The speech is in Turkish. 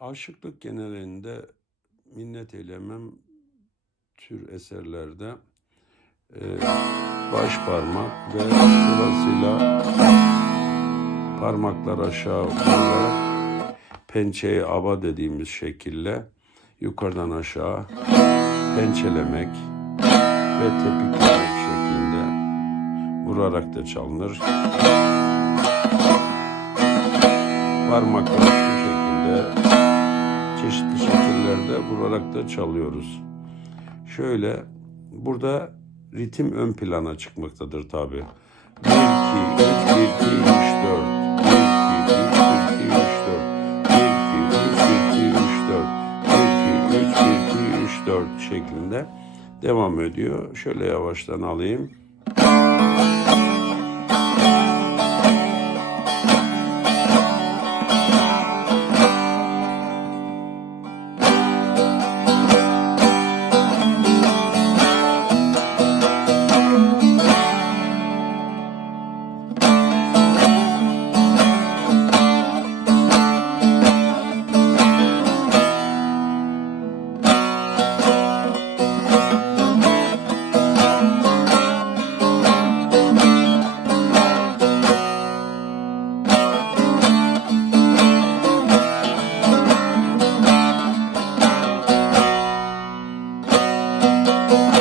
Aşıklık genelinde minnet eylemem tür eserlerde e, baş parmak ve sırasıyla parmaklar aşağı olarak pençeyi aba dediğimiz şekilde yukarıdan aşağı pençelemek ve tepiklemek şeklinde vurarak da çalınır. Parmaklar şu şekilde çeşitli şekillerde vurarak da çalıyoruz. Şöyle burada ritim ön plana çıkmaktadır tabi. 1 2 3 1 2 3 4 1 2 3 1 2 3 4 1 2 3 1 2 3 4 1 2 3 1 2 3 4 şeklinde devam ediyor. Şöyle yavaştan alayım. Música